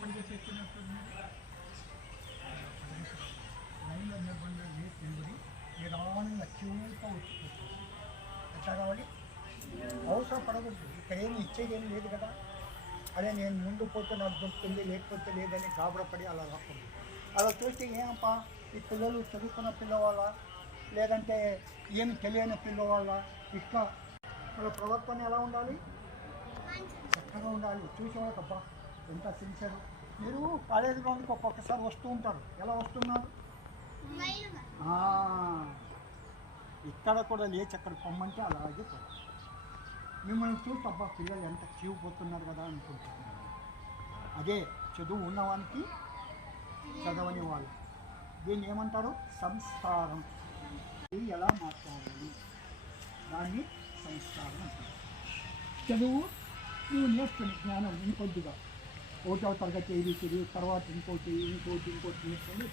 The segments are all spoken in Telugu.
పనిచేసి ఎక్కినప్పుడు లైన్లో నిలబడిన నిలబడి నిదానంగా క్యూతో వచ్చిపోతుంది. ఎట్లా కావాలి? అవసరం పడకూడదు. ఇక్కడ ఏమి ఇచ్చేది ఏమి లేదు కదా. అదే నేను ముందు పోతే నాకు దొరుకుతుంది లేకపోతే లేదని గాబరపడి అలా రాకూడదు. అలా చూస్తే ఏమప్పా ఈ పిల్లలు చదువుకున్న పిల్లవాళ్ళ లేదంటే ఏమి తెలియని పిల్లవాళ్ళ ఇట్లా వాళ్ళ ప్రవర్తన ఎలా ఉండాలి? చక్కగా ఉండాలి. చూసేవాళ్ళకబ్బా ఎంత సిన్సియర్. మీరు కాలేజీ గ్రౌండ్కి ఒక్కొక్కసారి వస్తూ ఉంటారు. ఎలా వస్తున్నారు? ఇక్కడ కూడా లేచి అక్కడ పొమ్మంటే అలాగే పోతారు. మిమ్మల్ని చూసి అబ్బా పిల్లలు ఎంత చీవుపోతున్నారు కదా అనుకుంటున్నాను. అదే చదువు ఉన్నవానికి చదవని వాళ్ళు. దీన్ని ఏమంటారు? సంస్కారం. ఇది ఎలా మాట్లాడాలి దాన్ని సంస్కారం అంటారు. చదువు నువ్వు నేర్చుకుని జ్ఞానం ఇంకొద్దిగా 1వ తరగతి ఏబీసీలు తర్వాత ఇంకోటి నేర్చుకుని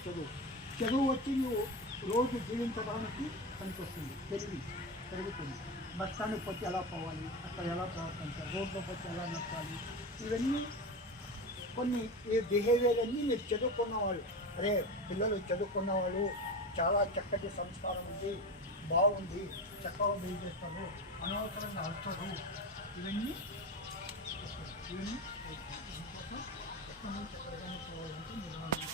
చదువు వచ్చి నువ్వు రోజు జీవించడానికి పనికొస్తుంది. పెరుగుతుంది. బస్ స్టాండ్కి పోతే ఎలా పోవాలి, అక్కడ ఎలా ప్రవర్తించాలి, రోడ్లో పోతే ఎలా నడపాలి, ఇవన్నీ కొన్ని ఈ బిహేవియర్ అన్నీ మీరు చదువుకున్నవాళ్ళు. అరే పిల్లలు చదువుకున్నవాళ్ళు చాలా చక్కటి సంస్కారం ఉంది, బాగుంది, చక్కగా బిహేవ్ చేస్తారు, అనవసరంగా అలసరు, ఇవన్నీ దీనికోసం ఎక్కడి నుంచి ఎక్కడికైనా పోవాలంటే నిదానంగా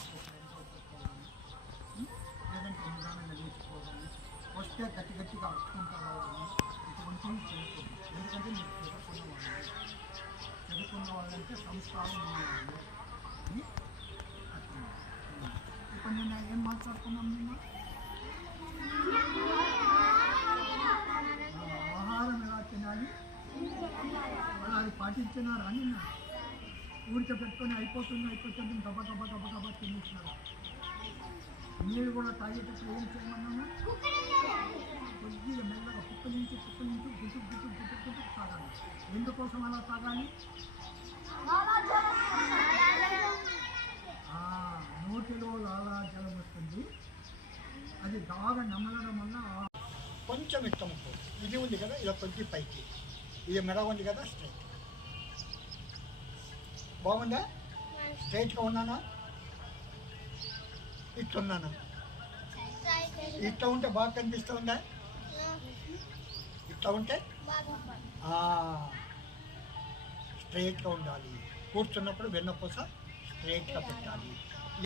లేదంటే నిదానంగా నేర్చుకోవాలని, వస్తే గట్టిగా అర్థుకుంటూ రావాలని ఇటువంటివి చేయకూడదు. ఎందుకంటే మీరు చదువుకున్న వాళ్ళంటే సంస్కారం ఉన్నవాళ్ళు అని అర్థం. ఇప్పుడు నిన్న ఏం మాట్లాడుకున్నాం? నిన్న ఆహారం ఎలా తినాలి అలా అది పాటించినారా? నిన్న ఊరికే పెట్టుకొని అయిపోతుంది గబ తినేసినారు. నీళ్ళు కూడా తాగేటప్పుడు ఏం చేయమన్నాము? కొద్దిగా మెల్లగా కుక్క నుంచి గుట్టు తాగాలి. ఎందుకోసం అలా తాగాలి? నోటిలో లాలాజలం వస్తుంది. అది బాగా నమ్మలడం వల్ల కొంచెం ఇష్టం. ఇది ఉంది కదా ఇలా కొద్ది పైకి, ఇది మెడ ఉంది కదా స్ట్రైట్. బాగుందా? స్ట్రైట్గా ఉన్నానా? ఇట్లున్నానా? ఇట్లా ఉంటే బాగా కనిపిస్తూ ఉందా? ఇట్లా ఉంటే స్ట్రైట్గా ఉండాలి. కూర్చున్నప్పుడు వెన్నపూస స్ట్రైట్గా పెట్టాలి.